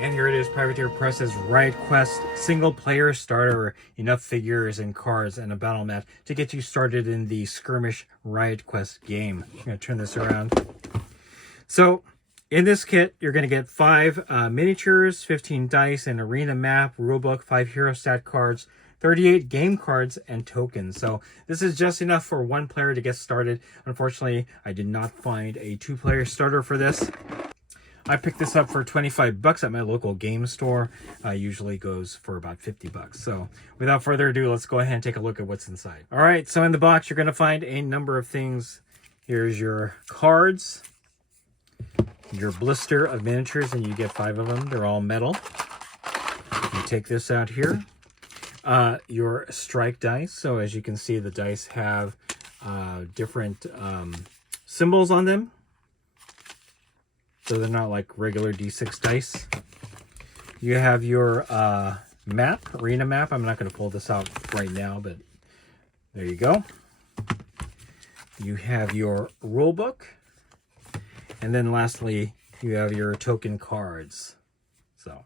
And here it is, Privateer Press's Riot Quest single player starter. Enough figures and cards and a battle mat to get you started in the skirmish Riot Quest game. I'm going to turn this around. So in this kit, you're going to get 5 miniatures, 15 dice, an arena map, rulebook, 5 hero stat cards, 38 game cards, and tokens. So this is just enough for one player to get started. Unfortunately, I did not find a 2-player starter for this. I picked this up for 25 bucks at my local game store. Usually goes for about 50 bucks. So without further ado, let's go ahead and take a look at what's inside. All right, so in the box, you're going to find a number of things. Here's your cards, your blister of miniatures, and you get 5 of them. They're all metal. You take this out here. Your strike dice. So as you can see, the dice have different symbols on them. So they're not like regular D6 dice. You have your map, arena map. I'm not going to pull this out right now, but there you go. You have your rule book. And then lastly, you have your token cards. So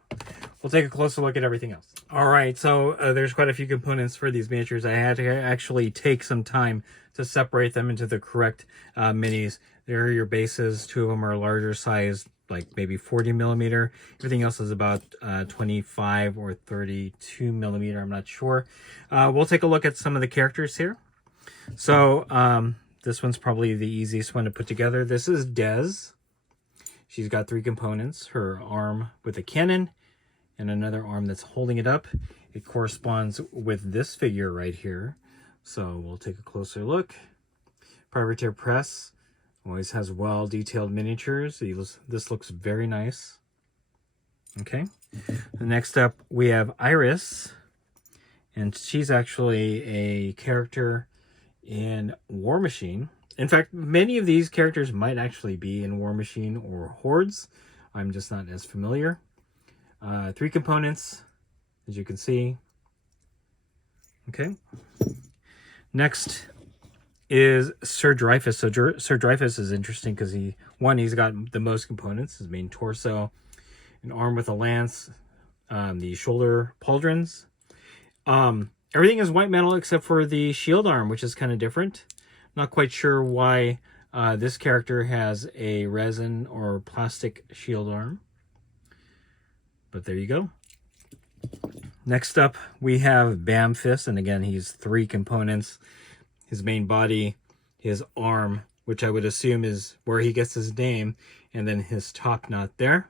we'll take a closer look at everything else. All right, so there's quite a few components for these miniatures. I had to actually take some time to separate them into the correct minis. There are your bases. 2 of them are larger size, like maybe 40 millimeter. Everything else is about 25 or 32 millimeter. I'm not sure. We'll take a look at some of the characters here. So this one's probably the easiest one to put together. This is Des. She's got 3 components. Her arm with a cannon and another arm that's holding it up. It corresponds with this figure right here. So we'll take a closer look. Privateer Press always has well-detailed miniatures. This looks very nice. Okay. Next up, we have Iris. And she's actually a character in War Machine. In fact, many of these characters might actually be in War Machine or Hordes. I'm just not as familiar. 3 components, as you can see. Okay. Next is Sir Dreyfus. So Sir Dreyfus is interesting because he's got the most components. His main torso, an arm with a lance, the shoulder pauldrons. Everything is white metal except for the shield arm, which is kind of different. Not quite sure why this character has a resin or plastic shield arm. But there you go. Next up, we have Bamfist. And again, he's 3 components. His main body, his arm, which I would assume is where he gets his name, and then his top knot there.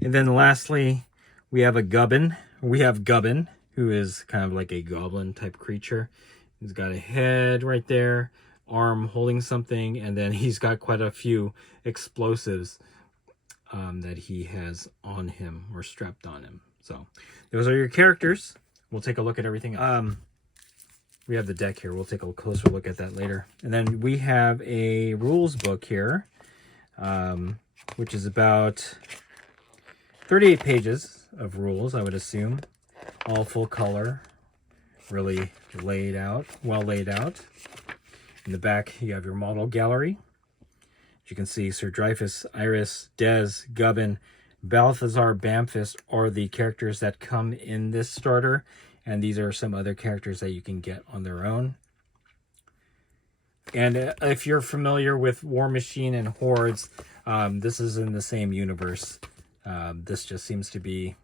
And then lastly, we have Gubbin, who is kind of like a goblin type creature. He's got a head right there, arm holding something, and then he's got quite a few explosives that he has on him or strapped on him. So those are your characters. We'll take a look at everything else. We have the deck here. We'll take a closer look at that later. And then we have a rules book here, which is about 38 pages of rules, I would assume. All full color, really well laid out. In the back, you have your model gallery. As you can see, Sir Dreyfus, Iris, Des, Gubbin, Balthazar, Bamfist are the characters that come in this starter. And these are some other characters that you can get on their own. And if you're familiar with War Machine and Hordes, this is in the same universe. This just seems to be...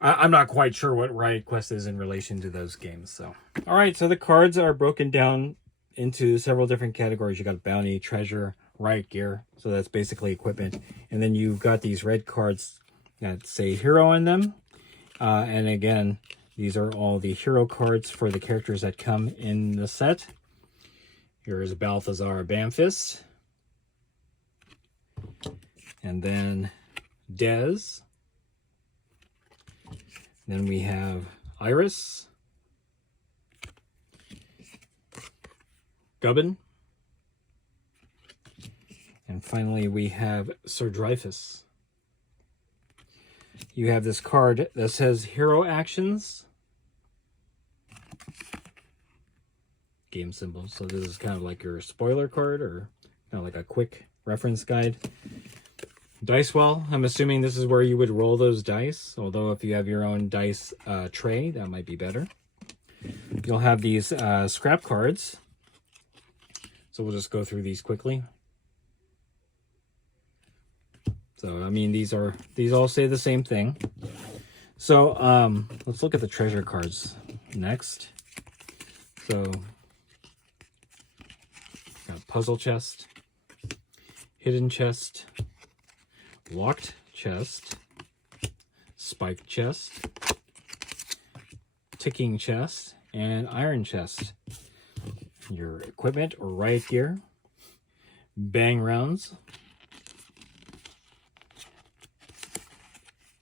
I'm not quite sure what Riot Quest is in relation to those games. So, all right, so the cards are broken down into several different categories. You got bounty, treasure, riot gear. So that's basically equipment. And then you've got these red cards that say hero on them. And again, these are all the hero cards for the characters that come in the set. Here's Balthazar Bamfist. And then Des. Then we have Iris. Gubbin. And finally we have Sir Dreyfus. You have this card that says Hero Actions. Game symbols. So this is kind of like your spoiler card or kind of like a quick reference guide. Dice well, I'm assuming this is where you would roll those dice, although if you have your own dice tray, that might be better. You'll have these scrap cards, so we'll just go through these quickly. So, I mean, these all say the same thing. So, let's look at the treasure cards next. So, got puzzle chest, hidden chest, locked chest, spiked chest, ticking chest, and iron chest. Your equipment or riot gear, bang rounds,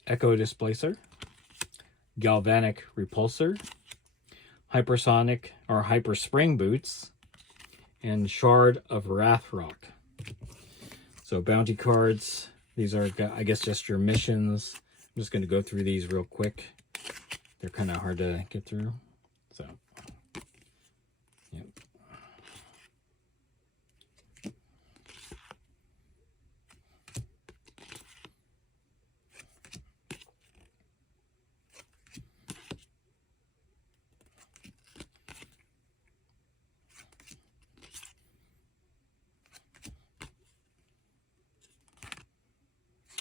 echo displacer, galvanic repulsor, hypersonic or hyper spring boots, and shard of wrath rock. So bounty cards, these are, I guess, just your missions. I'm just going to go through these real quick. They're kind of hard to get through. So, yep.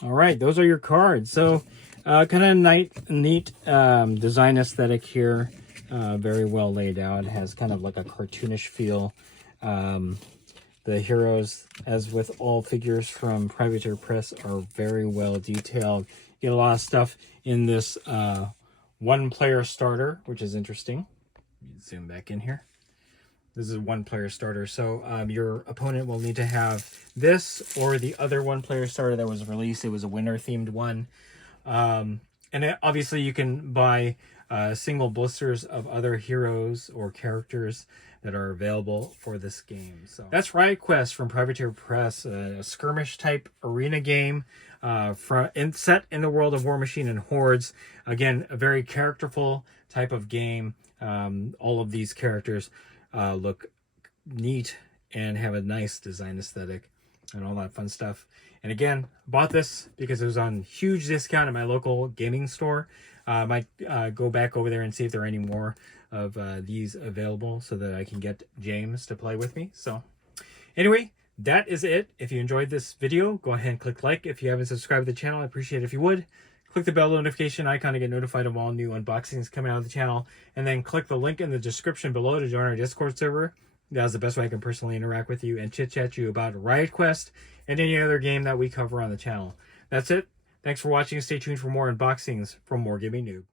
All right, those are your cards. So kind of neat design aesthetic here. Very well laid out. It has kind of like a cartoonish feel. The heroes, as with all figures from Riot Press, are very well detailed. You get a lot of stuff in this one-player starter, which is interesting. Let me zoom back in here. This is a one-player starter, so your opponent will need to have this or the other one-player starter that was released. It was a winter-themed one. Obviously, you can buy single blisters of other heroes or characters that are available for this game. So that's Riot Quest from Privateer Press, a skirmish-type arena game set in the world of War Machine and Hordes. Again, a very characterful type of game. All of these characters look neat and have a nice design aesthetic and all that fun stuff. And again, bought this because it was on huge discount at my local gaming store. I might go back over there and see if there are any more of these available so that I can get James to play with me. So anyway, that is it. If you enjoyed this video, go ahead and click like. If you haven't subscribed to the channel, I appreciate it if you would. Click the bell notification icon to get notified of all new unboxings coming out of the channel. And then click the link in the description below to join our Discord server. That's the best way I can personally interact with you and chit-chat you about Riot Quest and any other game that we cover on the channel. That's it. Thanks for watching. Stay tuned for more unboxings from More Gaming Noob.